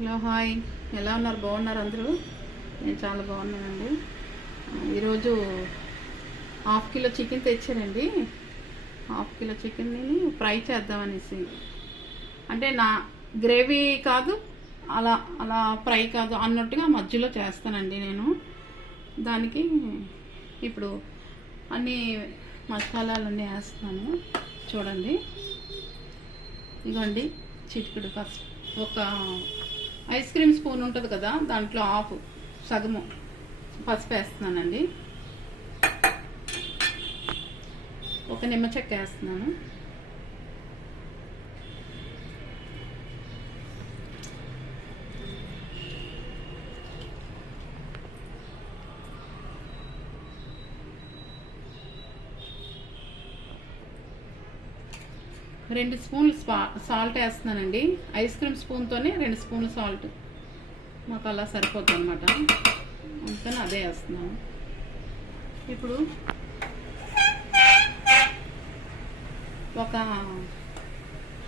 Hello hi, ఎలా ఉన్నారు? బాగున్నారు అందరూ? నేను చాలా బాగున్నానండి. ఈరోజు హాఫ్ కిలో చికెన్ తెచ్చారండి. హాఫ్ కిలో చికెన్ని ఫ్రై చేద్దామనేసి, అంటే నా గ్రేవీ కాదు, అలా అలా ఫ్రై కాదు అన్నట్టుగా మధ్యలో చేస్తానండి నేను. దానికి ఇప్పుడు అన్ని మసాలాలన్నీ వేస్తాను. చూడండి, ఇదిగోండి చిటికెడు ఫస్ట్ ఒక ఐస్ క్రీమ్ స్పూన్ ఉంటుంది కదా, దాంట్లో సగము పసుపు వేస్తున్నానండి. ఒక నిమ్మ చెక్క వేస్తున్నాను. రెండు స్పూన్లు సాల్ట్ వేస్తున్నానండి. ఐస్ క్రీమ్ స్పూన్తోనే 2 స్పూన్లు సాల్ట్, మాకు అలా సరిపోతుంది అనమాట, అందుకని అదే వేస్తున్నాను. ఇప్పుడు ఒక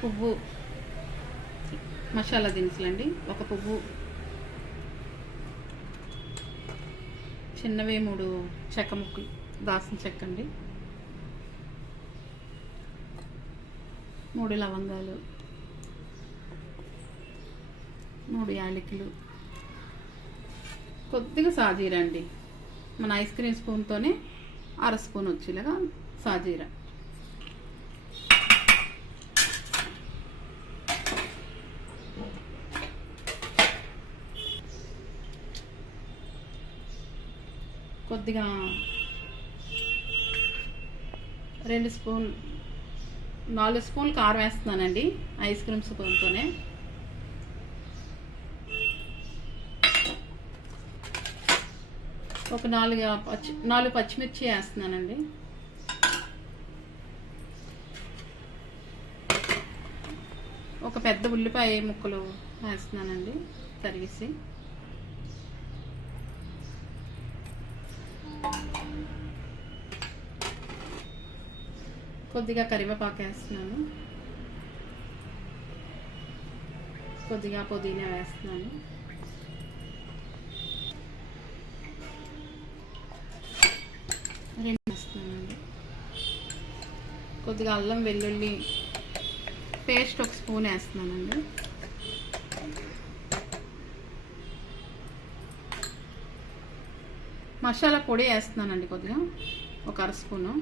పువ్వు మసాలా దినుసులండి, ఒక పువ్వు, చిన్నవి 3 చెక్క ముక్కలు దాసిన చెక్క అండి, 3 లవంగాలు, 3 యాలకులు, కొద్దిగా సాజీరా అండి. మన ఐస్ క్రీమ్ స్పూన్తోనే 1/2 స్పూన్ వచ్చేలాగా సాజీరా, కొద్దిగా 4 స్పూన్లు కారం వేస్తున్నానండి ఐస్ క్రీమ్ స్పూన్తోనే. ఒక 4 పచ్చిమిర్చి వేస్తున్నానండి. ఒక పెద్ద ఉల్లిపాయ ముక్కలు వేస్తున్నానండి తరిగేసి. కొద్దిగా కరివేపాకు వేస్తున్నాను, కొద్దిగా పుదీనా వేస్తున్నాను, వేస్తున్నానండి. కొద్దిగా అల్లం వెల్లుల్లి పేస్ట్ 1 స్పూన్ వేస్తున్నానండి. మసాలా పొడి వేస్తున్నానండి కొద్దిగా, ఒక 1/2 స్పూను.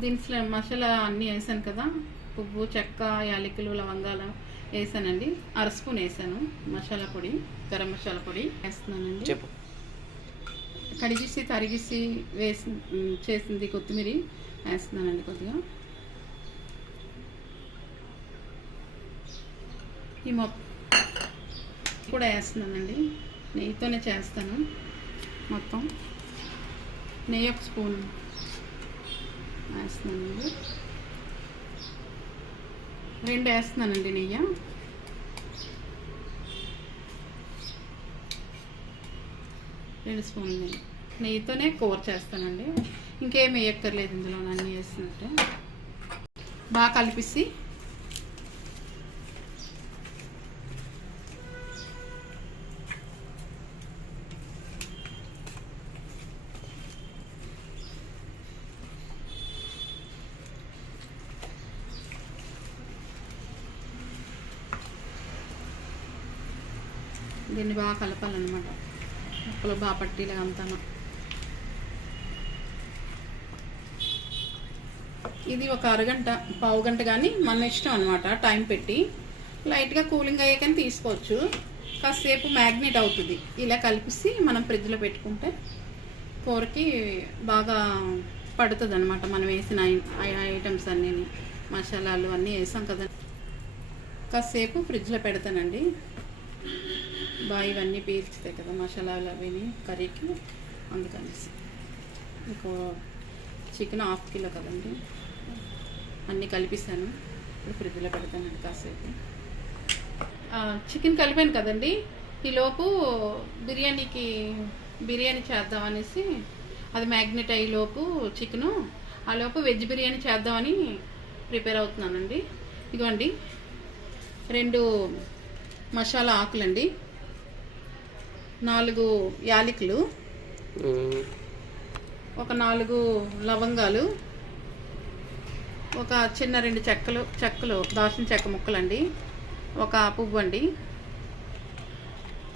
దీంట్లో మసాలా అన్నీ వేసాను కదా, పువ్వు, చెక్క, యాలకులు, లవంగాలు వేసానండి. 1/2 స్పూన్ వేసాను మసాలా పొడి, గరం మసాలా పొడి వేస్తున్నానండి. కడిగేసి తరిగేసి చేసింది కొత్తిమీర వేస్తున్నానండి కొద్దిగా. ఈ కూడా వేస్తున్నానండి, నెయ్యితోనే చేస్తాను మొత్తం. నెయ్యి 1 స్పూన్ వేస్తున్నానండి, 2 వేస్తున్నానండి నెయ్యి. రెండు స్పూన్లు నెయ్యితోనే కూర చేస్తానండి, ఇంకేం వేయక్కర్లేదు ఇందులో, అన్నీ వేసినట్టే. బాగా కలిపేసి దీన్ని బాగా కలపాలన్నమాట, ముక్కలు బాగా పట్టీలాగా అంతా. ఇది ఒక అరగంట, పావు గంట కానీ మన ఇష్టం అనమాట, టైం పెట్టి. లైట్గా కూలింగ్ అయ్యాకని తీసుకోవచ్చు, కాసేపు మ్యాగ్నేట్ అవుతుంది. ఇలా కలిపేసి మనం ఫ్రిడ్జ్లో పెట్టుకుంటే కూరకి బాగా పడుతుంది అనమాట. మనం వేసిన ఐటమ్స్ అన్నీ, మసాలాలు అన్నీ వేసాం కదా, కాసేపు ఫ్రిడ్జ్లో పెడతానండి. బాగా ఇవన్నీ పీల్చుతాయి కదా మసాలాలు అవిని కర్రీకి, అందుకనేసి. ఇంకో చికెన్ 1/2 కిలో కదండి, అన్నీ కలిపిస్తాను. ఇప్పుడు ఫ్రిడ్జ్లో పెడతానండి కాసేపు. చికెన్ కలిపాను కదండి, ఈలోపు బిర్యానీ చేద్దామనేసి, అది మ్యాగ్నెట్ అయ్యేలోపు చికెను, ఆలోపు వెజ్ బిర్యానీ చేద్దామని ప్రిపేర్ అవుతున్నానండి. ఇదిగోండి 2 మసాలా ఆకులండి, 4 యాలకులు, ఒక 4 లవంగాలు, ఒక చిన్న 2 చెక్కలు దాల్చిన చెక్క ముక్కలండి, ఒక పువ్వు అండి,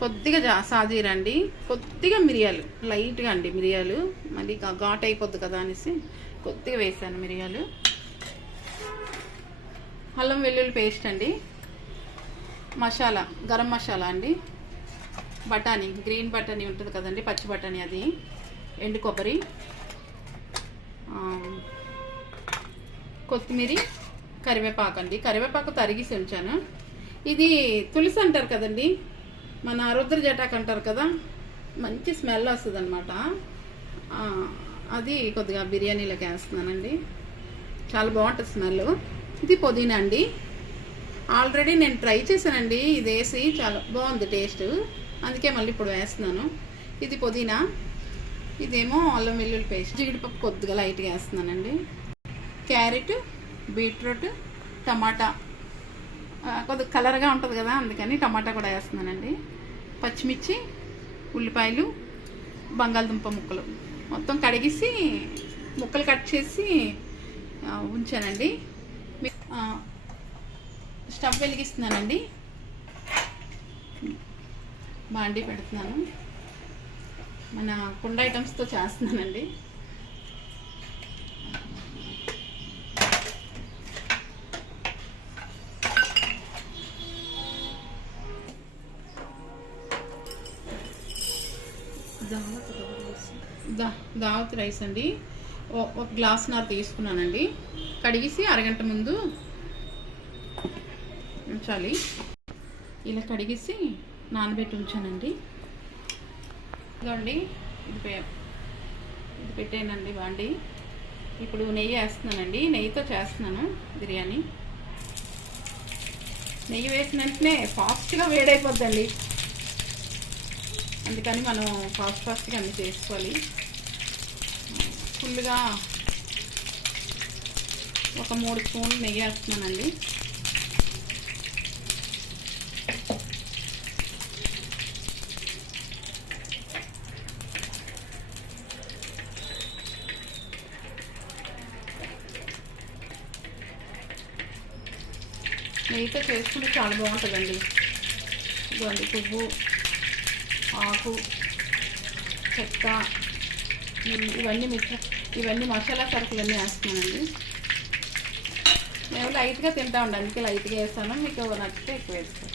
కొద్దిగా సాజీరా అండి, కొద్దిగా మిరియాలు లైట్గా అండి, మిరియాలు మళ్ళీ ఘాట్ అయిపోద్ది కదా అనేసి కొద్దిగా వేసాను మిరియాలు, అల్లం వెల్లుల్లి పేస్ట్ అండి, మసాలా గరం మసాలా అండి, బఠానీ గ్రీన్ బఠానీ ఉంటుంది కదండి, పచ్చి బఠానీ అది, ఎండు కొబ్బరి, కొత్తిమీర, కరివేపాకు అండి, కరివేపాకు తరిగేసి ఉంచాను. ఇది తులసి అంటారు కదండి, మన రుద్ర జటాకు అంటారు కదా, మంచి స్మెల్ వస్తుంది అనమాట. అది కొద్దిగా బిర్యానీలోకి వేస్తున్నానండి, చాలా బాగుంటుంది స్మెల్. ఇది పుదీనా అండి, ఆల్రెడీ నేను ట్రై చేశానండి, ఇది వేసి చాలా బాగుంది టేస్ట్, అందుకే మళ్ళీ ఇప్పుడు వేస్తున్నాను. ఇది పుదీనా, ఇదేమో అల్లం వెల్లుల్లి పేస్ట్, జీడిపప్పు కొద్దిగా లైట్గా వేస్తున్నానండి, క్యారెట్, బీట్రూట్, టమాటా కొద్దిగా కలర్గా ఉంటుంది కదా అందుకని టమాటా కూడా వేస్తున్నానండి, పచ్చిమిర్చి, ఉల్లిపాయలు, బంగాళదుంప ముక్కలు మొత్తం కడిగేసి ముక్కలు కట్ చేసి ఉంచానండి. స్టవ్ వెలిగిస్తున్నానండి, బాండీ పెడుతున్నాను, మన కుండ ఐటమ్స్తో చేస్తున్నానండి. దావత్ రైస్ అండి, ఒక గ్లాసున్నర తీసుకున్నానండి, కడిగేసి అరగంట ముందు ఉంచాలి. ఇలా కడిగేసి నానబెట్టి ఉంచానండి. ఇదండి ఇది పెట్టానండి బాండి. ఇప్పుడు నెయ్యి వేస్తున్నానండి, నెయ్యితో చేస్తున్నాను బిర్యానీ. నెయ్యి వేసిన వెంటనే ఫాస్ట్గా వేడైపోద్దండి, అందుకని మనం ఫాస్ట్గా అన్నీ చేసుకోవాలి. ఫుల్గా ఒక 3 స్పూన్లు నెయ్యి వేస్తున్నానండి. నెయ్యితో చేసుకుంటే చాలా బాగుంటుందండి. ఇదిగోండి పువ్వు, ఆకు, చెక్క, ఇవన్నీ మసాలా సరుకులన్నీ వేస్తున్నానండి. మేము లైట్గా తింటా ఉండండి, అందుకే లైట్గా వేస్తాను, మీకు నచ్చితే ఎక్కువ వేస్తాను.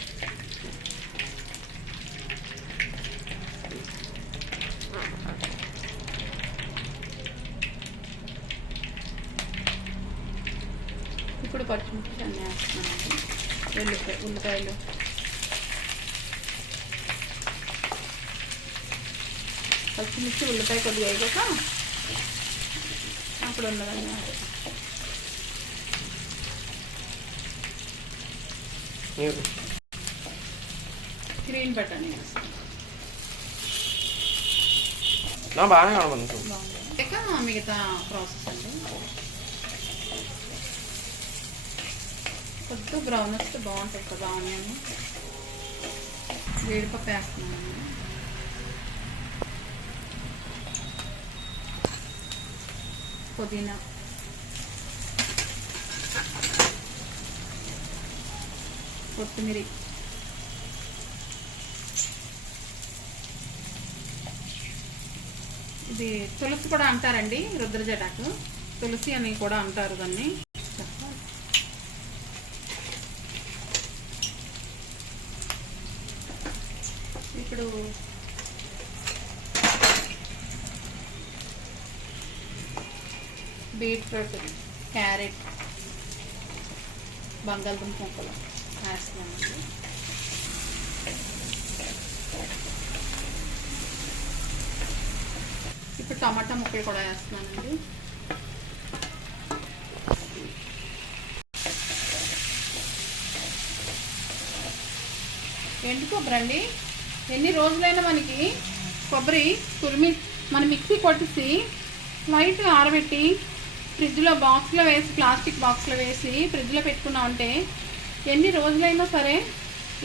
ఇప్పుడు పచ్చిమిర్చి అన్నీ వేస్తున్నానండి, ఉల్లిపాయలు, పచ్చిమిర్చి ఉల్లిపాయ కొద్దిగా వేయక అప్పుడు ఉన్నదన్నమాట. గ్రీన్ బటానీ బాగా మిగతా ప్రాసెస్ అండి. కొద్దిగా బ్రౌన్ వస్తే బాగుంటుంది కదా ఆనియన్. జీడిపప్పు వేస్తున్నాను, పుదీనా, కొత్తిమీర, ఇది తులసి కూడా అంటారండి, రుద్ర జటాకు తులసి అని కూడా అంటారు దాన్ని. ఇప్పుడు బీట్రూట్, క్యారెట్, బంగాళదుంప ముక్కలు వేస్తున్నామండి. ఇప్పుడు టమాటా ముక్కలు కూడా వేస్తున్నానండి. ఎండు కొబ్బరి అండి, ఎన్ని రోజులైనా మనకి కొబ్బరి తురిమి మన మిక్సీ కొట్టేసి లైట్గా ఆరబెట్టి ఫ్రిడ్జ్లో బాక్స్లో వేసి, ప్లాస్టిక్ బాక్స్లో వేసి ఫ్రిడ్జ్లో పెట్టుకున్నామంటే ఎన్ని రోజులైనా సరే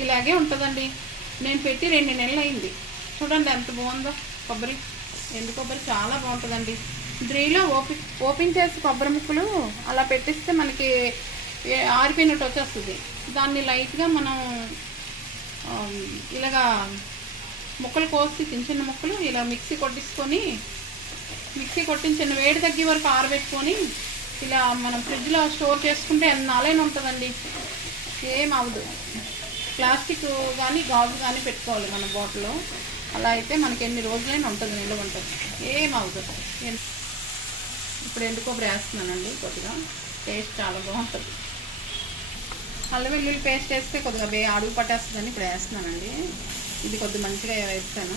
ఇలాగే ఉంటుందండి. నేను పెట్టి 2 నెలలు అయింది. చూడండి ఎంత బాగుందో కొబ్బరి. ఎండు కొబ్బరి చాలా బాగుంటుందండి. డ్రీలో ఓపెన్ చేసి కొబ్బరి ముక్కలు అలా పెట్టిస్తే మనకి ఆరిపోయినట్టు వచ్చేస్తుంది. దాన్ని లైట్గా మనం ఇలాగా ముక్కలు కోసి చిన్న చిన్న ముక్కలు ఇలా మిక్సీ కొట్టించిన వేడి తగ్గే వరకు ఆరబెట్టుకొని ఇలా మనం ఫ్రిడ్జ్లో స్టోర్ చేసుకుంటే ఎన్నాళ్ళైనా ఉంటుందండి, ఏం అవ్వదు. ప్లాస్టిక్ కానీ గాజు కానీ పెట్టుకోవాలి మన బాటిల్లో. అలా అయితే మనకి ఎన్ని రోజులైనా ఉంటుంది, నిల్వ ఉంటుంది, ఏం అవ్వదు. ఇప్పుడు ఎండు కొబ్బరి వేస్తున్నానండి. కొద్దిగా టేస్ట్ చాలా బాగుంటుంది. అల్లం వెల్లుల్లి పేస్ట్ వేస్తే కొద్దిగా అడుగు పట్టేస్తుందని ఇప్పుడు వేస్తున్నానండి. ఇది కొద్దిగా మంచిగా వేస్తాను.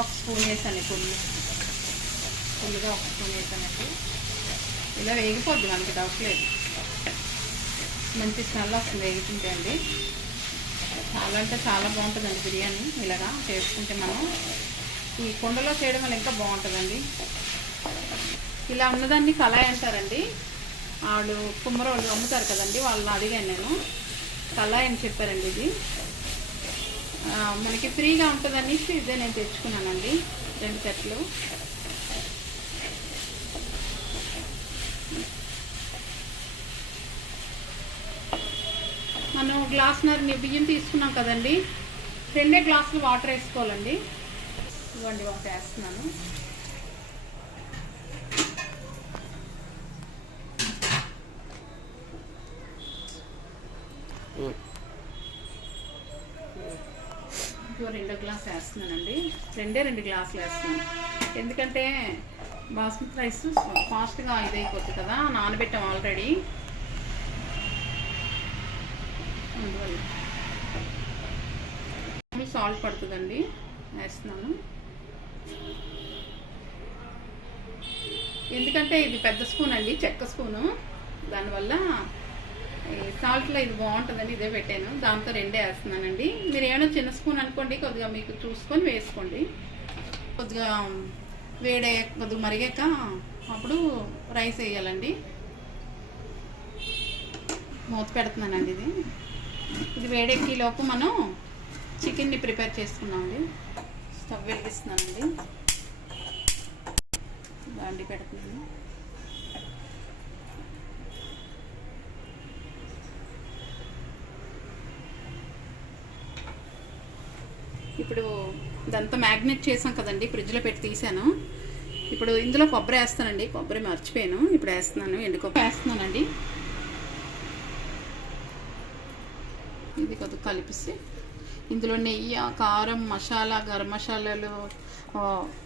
ఒక స్పూన్ వేసాను, ఫుల్గా 1 స్పూన్ వేసానండి. ఇలా వేగిపోద్ది, మనకి డౌట్ లేదు. మంచి స్మెల్ వస్తుంది వేగుతుంటే అండి. చాలా అంటే చాలా బాగుంటుందండి బిర్యానీ. ఇలాగా చేసుకుంటే మనం ఈ కుండలో చేయడం వల్ల ఇంకా బాగుంటుందండి. ఇలా ఉన్నదాన్ని కళాయి అంటారండి. వాళ్ళు కుమ్మరోళ్ళు అమ్ముతారు కదండి, వాళ్ళని అడిగాను నేను. కళాయి అని చెప్పారండి. ఇది మనకి ఫ్రీగా ఉంటుందని ఇదే నేను తెచ్చుకున్నానండి, 2 సెట్లు. మనం గ్లాసున్నర బియ్యం తీసుకున్నాం కదండి, 2 గ్లాసులు వాటర్ వేసుకోవాలండి. ఇవ్వండి వాటర్ వేస్తున్నాను. ఇంకో 2 గ్లాసులు వేస్తున్నానండి. 2 గ్లాసులు వేస్తున్నాను. ఎందుకంటే బాస్మతి రైస్ ఫాస్ట్గా ఇదైపోతుంది కదా, నానబెట్టాం ఆల్రెడీ. అందువల్ల సాల్ట్ పడుతుందండి, వేస్తున్నాను. ఎందుకంటే ఇది పెద్ద స్పూన్ అండి, చెక్క స్పూను. దానివల్ల సాల్ట్లో ఇది బాగుంటుందని ఇదే పెట్టాను. దాంతో 2 వేస్తున్నానండి. మీరు ఏమైనా చిన్న స్పూన్ అనుకోండి, కొద్దిగా మీకు చూసుకొని వేసుకోండి. కొద్దిగా కొద్దిగా మరిగాక అప్పుడు రైస్ వేయాలండి. మూత పెడుతున్నానండి. ఇది వేడెక్కిలోపు మనం చికెన్ని ప్రిపేర్ చేసుకున్నామండి. స్టవ్ వెలిగిస్తున్నానండి, బాండి పెడుతున్నాను. ఇప్పుడు ఇదంతా మ్యాగ్నేట్ చేసాం కదండి, ఫ్రిడ్జ్లో పెట్టి తీసాను. ఇప్పుడు ఇందులో కొబ్బరి వేస్తానండి. కొబ్బరి మర్చిపోయాను, ఇప్పుడు వేస్తున్నాను. ఎండు కొబ్బరి వేస్తున్నానండి. ఇది కొద్దిగా కలిపిస్తే ఇందులో నెయ్యి, కారం, మసాలా, గరం మసాలాలు,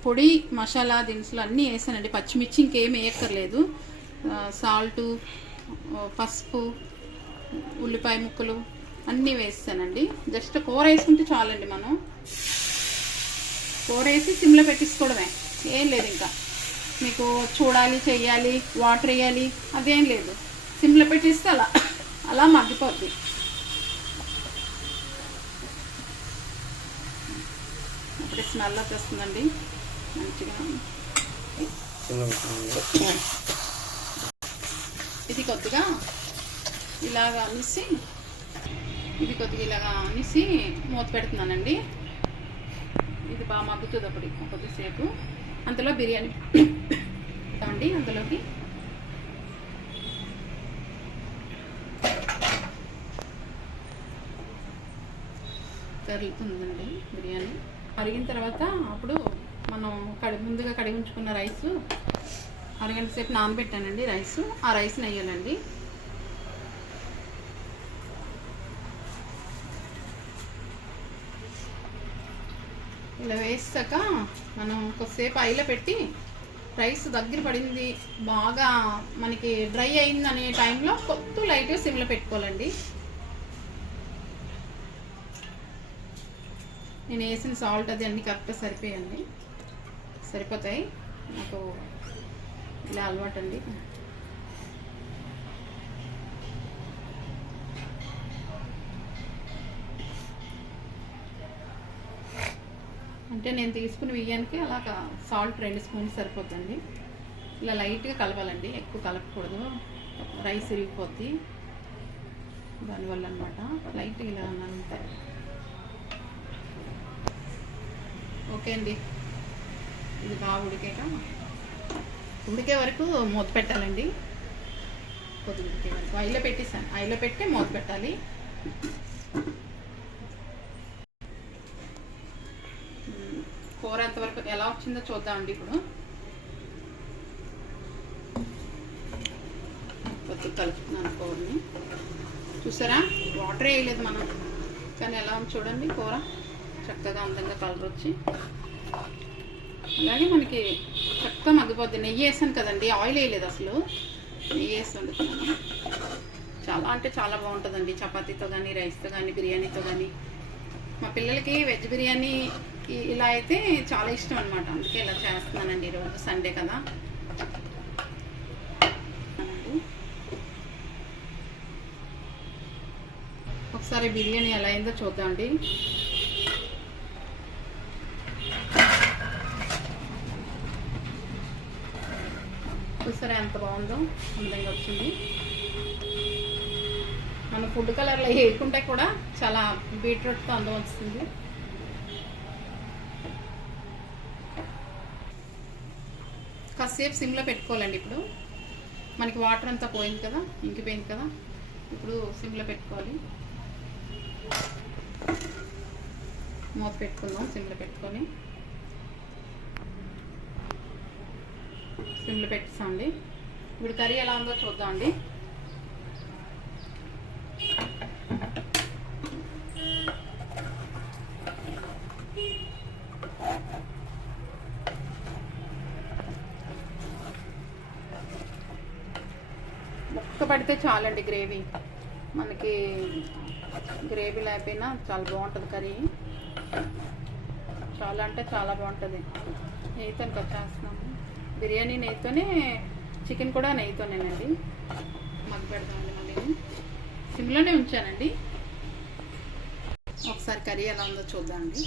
పొడి మసాలా దినుసులు అన్నీ వేసానండి. పచ్చిమిర్చి ఇంకేం వేయక్కర్లేదు. సాల్టు, పసుపు, ఉల్లిపాయ ముక్కలు అన్నీ వేస్తానండి. జస్ట్ కూర వేసుకుంటే చాలండి. మనం కూర వేసి సిమ్లో పెట్టించుకోవడమే, ఏం లేదు. ఇంకా మీకు చూడాలి, చెయ్యాలి, వాటర్ వేయాలి అదేం లేదు. సిమ్లో పెట్టిస్తే అలా మగ్గిపోద్ది. అప్పుడే స్మెల్ వచ్చేస్తుందండి మంచిగా. ఇది కొద్దిగా ఇలాగా అనేసి మూత పెడుతున్నానండి. ఇది బాగా మగ్గుతుంది అప్పుడు కొద్దిసేపు. అంతలో బిర్యానీ అండి, అందులోకి కరుగుతుందండి బిర్యానీ. కరిగిన తర్వాత అప్పుడు మనం ముందుగా కడిగి ఉంచుకున్న రైసు అరగంట సేపు నానబెట్టానండి. ఆ రైస్ని వేయాలండి. ఇలా వేసాక మనం కొద్దిసేపు ఆయిల్లో పెట్టి రైస్ దగ్గర పడింది, బాగా మనకి డ్రై అయిందనే టైంలో కొద్దిగా లైట్గా సిమ్లో పెట్టుకోవాలండి. నేను వేసిన సాల్ట్ అది అన్నీ కరెక్ట్గా సరిపోతాయి. నాకు ఇలా అలవాటు అండి. అంటే నేను తీసుకుని బియ్యానికి అలా సాల్ట్ 2 స్పూన్స్ సరిపోతుంది. ఇలా లైట్గా కలపాలండి, ఎక్కువ కలపకూడదు. రైస్ ఇరిగిపోద్ది, దానివల్ల అనమాట. లైట్ ఇలా అంతే. ఓకే అండి, ఇది బాగా ఉడికే వరకు మూత పెట్టాలండి. కొద్దిగా ఉడికే వరకు ఆయిల్లో పెట్టేసాను. ఆయిల్లో పెట్టి మూత పెట్టాలి. కూర ఎంతవరకు ఎలా వచ్చిందో చూద్దామండి. ఇప్పుడు కొద్దిగా కలుపుతున్నాను కూరని. చూసారా, వాటర్ వేయలేదు మనం, కానీ ఎలా ఉంది చూడండి. కూర చక్కగా అందంగా కలర్ వచ్చి, అలాగే మనకి చక్కగా మగ్గిపోద్ది. నెయ్యి వేసాను కదండి, ఆయిల్ వేయలేదు అసలు. నెయ్యి వేసి వండుతున్నాను. చాలా అంటే చాలా బాగుంటుందండి, చపాతీతో కానీ, రైస్తో కానీ, బిర్యానీతో కానీ. మా పిల్లలకి వెజ్ బిర్యానీ ఇలా అయితే చాలా ఇష్టం అనమాట. అందుకే ఇలా చేస్తున్నానండి. ఈరోజు సండే కదా. ఒకసారి బిర్యానీ ఎలా అయిందో చూద్దామండి. చూసారా ఎంత బాగుందో, అందంగా వచ్చింది. మన ఫుడ్ కలర్లో వేయకుంటే కూడా చాలా బీట్రూట్తో అందం వస్తుంది. కాసేపు సిమ్లో పెట్టుకోవాలండి. ఇప్పుడు మనకి వాటర్ అంతా పోయింది కదా, ఇంకిపోయింది కదా. ఇప్పుడు సిమ్లో పెట్టుకోవాలి. మూత పెట్టుకుందాం. సిమ్లో పెట్టుకొని సిమ్లో పెట్టేసామండి. ఇప్పుడు కర్రీ ఎలా ఉందో చూద్దామండి. ముక్క పడితే చాలండి గ్రేవీ. మనకి గ్రేవీ లేకపోయినా చాలా బాగుంటుంది కర్రీ. చాలా అంటే చాలా బాగుంటుంది. నెయ్యితో చేస్తున్నాము బిర్యానీ. నెయ్యితోనే, చికెన్ కూడా నెయ్యితోనేనండి. మగ్గి పెడతామండి. మళ్ళీ సిమ్లోనే ఉంచానండి. ఒకసారి కర్రీ ఎలా ఉందో చూద్దామండి.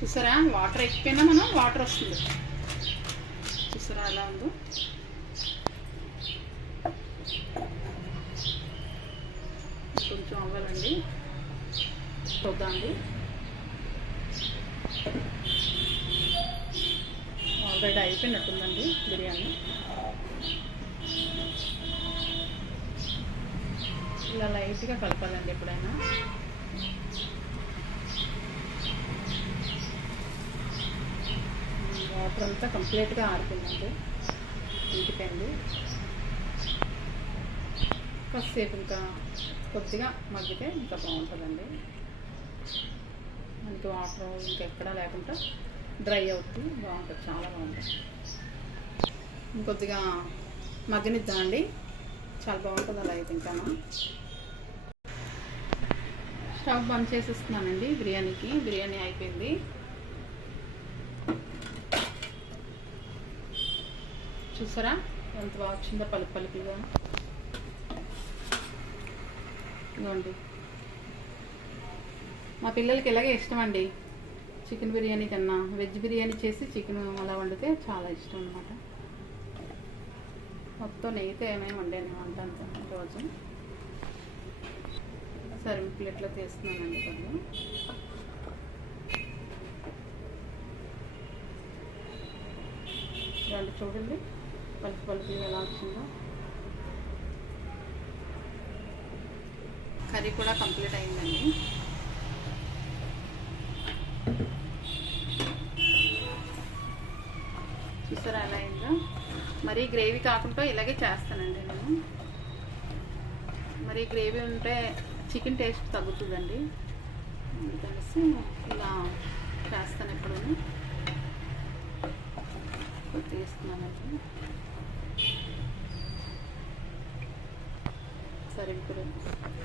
చూసారా, వాటర్ ఎక్కిపోయినా మనం వాటర్ వస్తుంది. చూసారా ఎలా ఉందో. కొంచెం అవ్వాలండి, చూద్దామండి. ఆల్రెడీ అయిపోయినట్టుందండి బిర్యానీ. ఇలా లైట్గా కలపాలండి ఎప్పుడైనా. వాటర్ అంతా కంప్లీట్గా ఆరిపోయిందండి, ఇంకిపోయింది. కాసేపు ఇంకా కొద్దిగా మగ్గితే ఇంకా బాగుంటుందండి. మనకి వాటర్ ఇంకెక్కడా లేకుండా డ్రై అవుతుంది. బాగుంటుంది, చాలా బాగుంటుంది. ఇంకొద్దిగా మగ్గనిద్దామండి, చాలా బాగుంటుంది అలా అయితే. ఇంకా స్టవ్ బంద్ చేసేస్తున్నానండి బిర్యానీకి. బిర్యానీ అయిపోయింది. చూసారా ఎంత బాగా వచ్చిందో, పలుపు పలుపులుగా. ఇదిగోండి, మా పిల్లలకి ఇలాగే ఇష్టం అండి. చికెన్ బిర్యానీ కన్నా వెజ్ బిర్యానీ చేసి చికెన్ అలా వండితే చాలా ఇష్టం అనమాట. మొత్తం నెయ్యితే ఏమైనా వండాను వంట అంతా రోజు. సర్వింగ్ ప్లేట్లో తీస్తున్నానండి కొద్దిగా. ఇలాంటి చూడండి పలుపు పలుపు ఎలా వచ్చిందో. కర్రీ కూడా కంప్లీట్ అయిందండి. చూసారా ఎలా అయిందో. మరీ గ్రేవీ కాకుండా ఇలాగే చేస్తానండి నేను. మరీ గ్రేవీ ఉంటే చికెన్ టేస్ట్ తగ్గుతుందండి, అందుకనేసి ఇలా చేస్తాను ఎప్పుడు. తీస్తున్నానండి.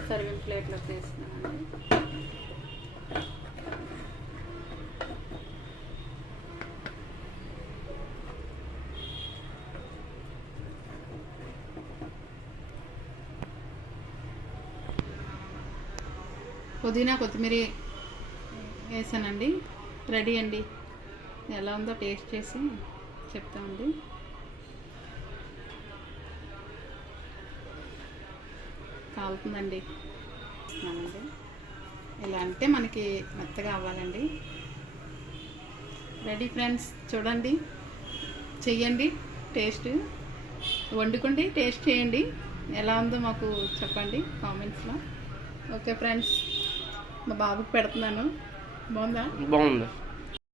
సర్వింగ్ ప్లేట్లో తీస్తున్నానండి. పుదీనా కొత్తిమీర వేసానండి. రెడీ అండి. ఎలా ఉందో టేస్ట్ చేసి చెప్తామండి. కాలుతుందండి. ఇలా అంటే మనకి మెత్తగా అవ్వాలండి. రెడీ ఫ్రెండ్స్, చూడండి, చెయ్యండి, టేస్ట్ వండుకోండి, టేస్ట్ చేయండి, ఎలా ఉందో మాకు చెప్పండి కామెంట్స్లో. ఓకే ఫ్రెండ్స్, మా బాబుకి పెడుతున్నాను. బాగుందా? బాగుంది.